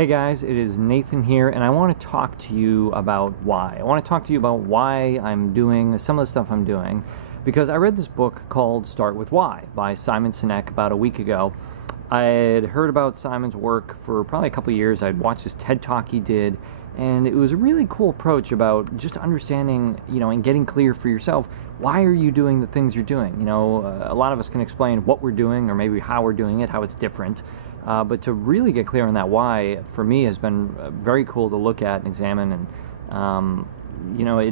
Hey guys, it is Nathan here, and I want to talk to you about why. I want to talk to you about why I'm doing some of the stuff I'm doing, because I read this book called Start With Why by Simon Sinek about a week ago. I had heard about Simon's work for probably a couple of years. I'd watched this TED Talk he did, and it was a really cool approach about just understanding, and getting clear for yourself, why are you doing the things you're doing? A lot of us can explain what we're doing or maybe how we're doing it, how it's different. But to really get clear on that why, for me, has been very cool to look at and examine, and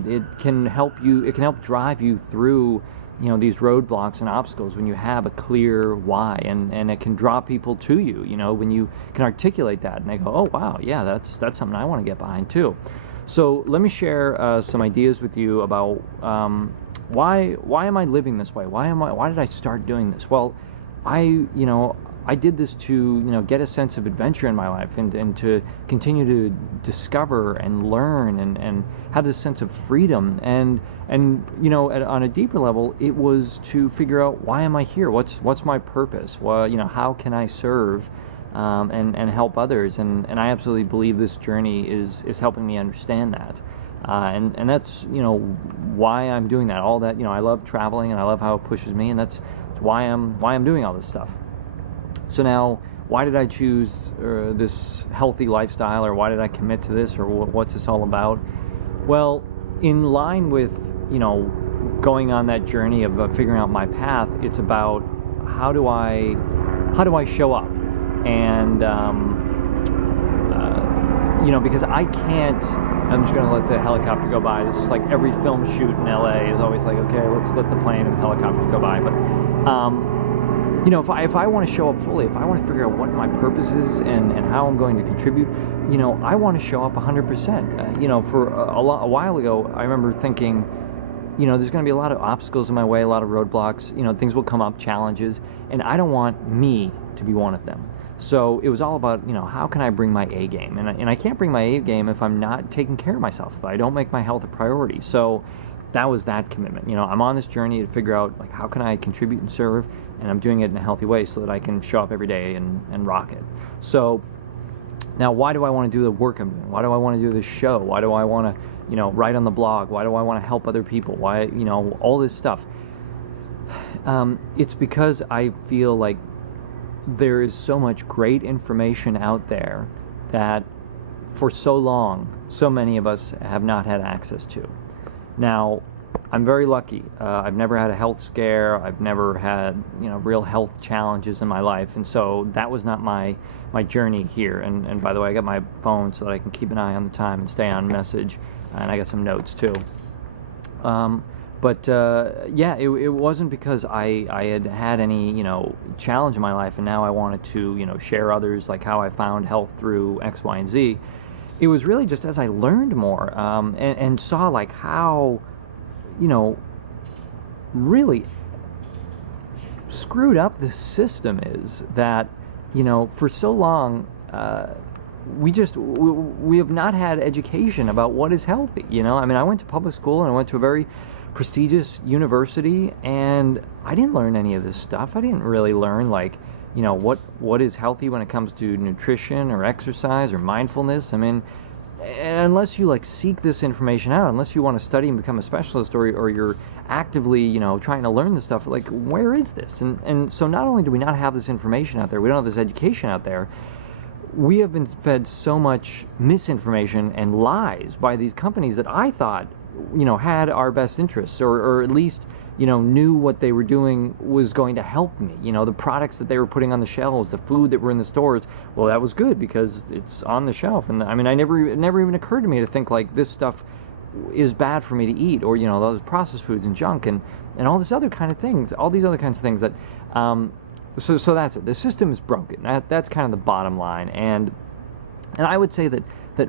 it can help you. It can help drive you through, these roadblocks and obstacles when you have a clear why, and it can draw people to you. When you can articulate that, and they go, "Oh, wow, yeah, that's something I want to get behind too." So let me share some ideas with you about why am I living this way? Why did I start doing this? Well, I did this to, get a sense of adventure in my life and to continue to discover and learn and have this sense of freedom. And on a deeper level, it was to figure out, why am I here? What's my purpose? Well, how can I serve and help others? And I absolutely believe this journey is helping me understand that. And that's, why I'm doing that. All that, I love traveling and I love how it pushes me, and that's why I'm doing all this stuff. So now, why did I choose this healthy lifestyle, or why did I commit to this, or what's this all about? Well, in line with, going on that journey of figuring out my path, it's about how do I show up? And, because I can't, I'm just going to let the helicopter go by. This is like every film shoot in LA is always like, okay, let's let the plane and the helicopters go by. But, if I want to show up fully, if I want to figure out what my purpose is and how I'm going to contribute, I want to show up 100%. For a while ago, I remember thinking, there's going to be a lot of obstacles in my way, a lot of roadblocks, things will come up, challenges, and I don't want me to be one of them. So it was all about, how can I bring my A game? And I can't bring my A game if I'm not taking care of myself, if I don't make my health a priority. So that was that commitment. I'm on this journey to figure out, how can I contribute and serve, and I'm doing it in a healthy way so that I can show up every day and rock it. So now, why do I want to do the work I'm doing? Why do I want to do this show? Why do I want to, write on the blog? Why do I want to help other people? Why, all this stuff? It's because I feel like there is so much great information out there that for so long, so many of us have not had access to. Now, I'm very lucky. I've never had a health scare. I've never had, real health challenges in my life. And so that was not my journey here. And by the way, I got my phone so that I can keep an eye on the time and stay on message. And I got some notes too. It wasn't because I had any, challenge in my life and now I wanted to, share others, like how I found health through X, Y, and Z. It was really just as I learned more and saw how, really screwed up the system is that, for so long, we have not had education about what is healthy. I went to public school and I went to a very prestigious university, and I didn't learn any of this stuff. I didn't really learn what is healthy when it comes to nutrition or exercise or mindfulness. Unless you seek this information out, unless you want to study and become a specialist, or you're actively trying to learn this stuff, where is this? And so not only do we not have this information out there, we don't have this education out there, we have been fed so much misinformation and lies by these companies that I thought had our best interests, or at least knew what they were doing was going to help me. The products that they were putting on the shelves, the food that were in the stores, well, that was good because it's on the shelf. And it never even occurred to me to think this stuff is bad for me to eat, or those processed foods and junk and all this other kind of things, all these other kinds of things that so that's it. The system is broken. That's kind of the bottom line. And I would say that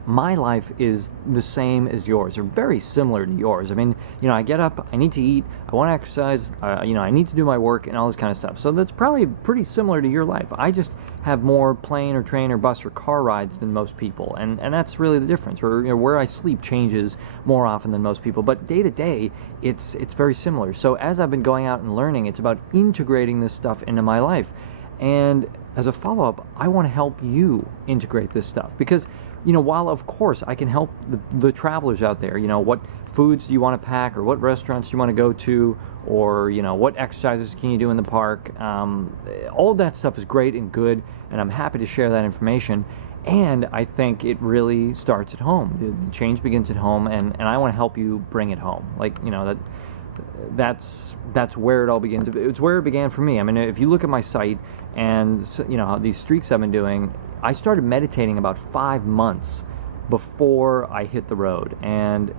my life is the same as yours, or very similar to yours. I get up, I need to eat, I want to exercise, I need to do my work and all this kind of stuff. So that's probably pretty similar to your life. I just have more plane or train or bus or car rides than most people, and that's really the difference. Or where I sleep changes more often than most people, but day to day, it's very similar. So as I've been going out and learning, it's about integrating this stuff into my life. And as a follow-up, I want to help you integrate this stuff because, while of course I can help the travelers out there, what foods do you want to pack, or what restaurants do you want to go to, or what exercises can you do in the park. All of that stuff is great and good, and I'm happy to share that information. And I think it really starts at home. The change begins at home, and I want to help you bring it home. That's where it all begins. It's where it began for me. I mean, if you look at my site and these streaks I've been doing, I started meditating about 5 months before I hit the road, and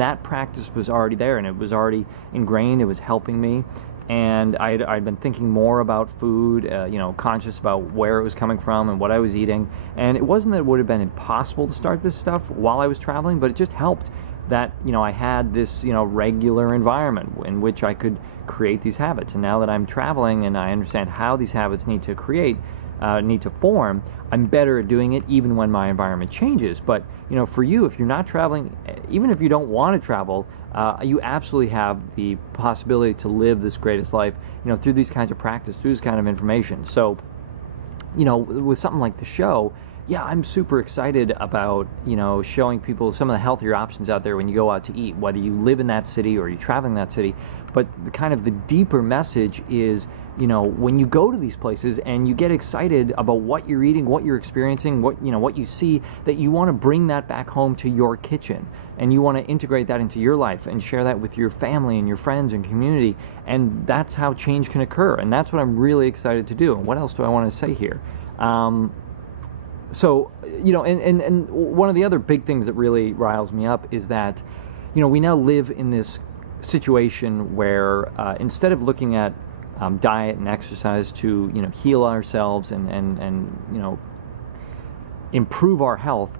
that practice was already there, and it was already ingrained. It was helping me, and I'd been thinking more about food, conscious about where it was coming from and what I was eating. And it wasn't that it would have been impossible to start this stuff while I was traveling, but it just helped that I had this regular environment in which I could create these habits. And now that I'm traveling and I understand how these habits need to form, I'm better at doing it even when my environment changes. But for you, if you're not traveling, even if you don't want to travel, you absolutely have the possibility to live this greatest life through these kinds of practice, through this kind of information. So with something like the show, yeah, I'm super excited about showing people some of the healthier options out there when you go out to eat, whether you live in that city or you're traveling that city. But the deeper message is, when you go to these places and you get excited about what you're eating, what you're experiencing, what you see, that you want to bring that back home to your kitchen, and you want to integrate that into your life and share that with your family and your friends and community. And that's how change can occur. And that's what I'm really excited to do. And what else do I want to say here? So, and one of the other big things that really riles me up is that, we now live in this situation where instead of looking at diet and exercise to, heal ourselves and improve our health,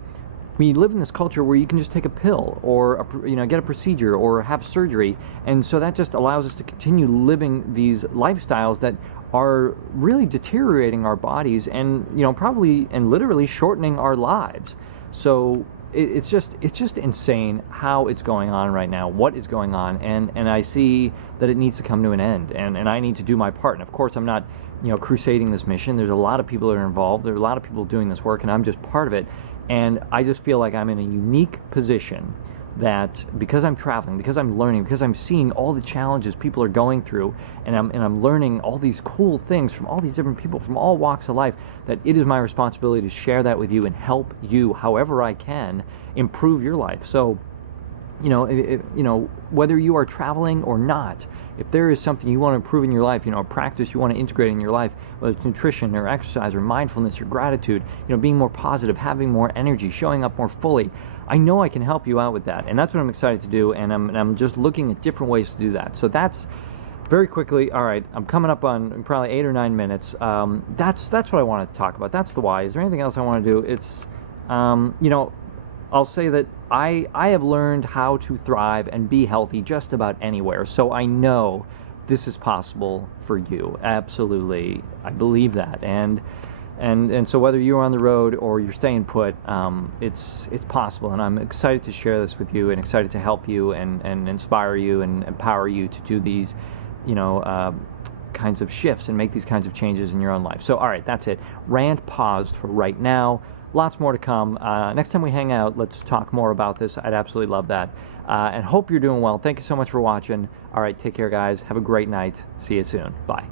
we live in this culture where you can just take a pill or, get a procedure or have surgery. And so that just allows us to continue living these lifestyles that are really deteriorating our bodies and probably and literally shortening our lives. So it's just insane how it's going on right now, what is going on, and I see that it needs to come to an end, and I need to do my part. And of course I'm not crusading this mission. There's a lot of people that are involved, there are a lot of people doing this work, and I'm just part of it. And I just feel like I'm in a unique position that because I'm traveling, because I'm learning, because I'm seeing all the challenges people are going through, and I'm learning all these cool things from all these different people from all walks of life, that it is my responsibility to share that with you and help you however I can improve your life. So, whether you are traveling or not, if there is something you want to improve in your life, a practice you want to integrate in your life, whether it's nutrition or exercise or mindfulness or gratitude, being more positive, having more energy, showing up more fully, I know I can help you out with that. And that's what I'm excited to do, and I'm just looking at different ways to do that. So that's very quickly, all right, I'm coming up on probably 8 or 9 minutes. That's what I wanted to talk about. That's the why. Is there anything else I want to do? It's, I'll say that I have learned how to thrive and be healthy just about anywhere. So I know this is possible for you. Absolutely. I believe that. And so whether you're on the road or you're staying put, it's possible. And I'm excited to share this with you and excited to help you and inspire you and empower you to do these, kinds of shifts and make these kinds of changes in your own life. So, all right, that's it. Rant paused for right now. Lots more to come. Next time we hang out, let's talk more about this. I'd absolutely love that. And hope you're doing well. Thank you so much for watching. All right, take care, guys. Have a great night. See you soon. Bye.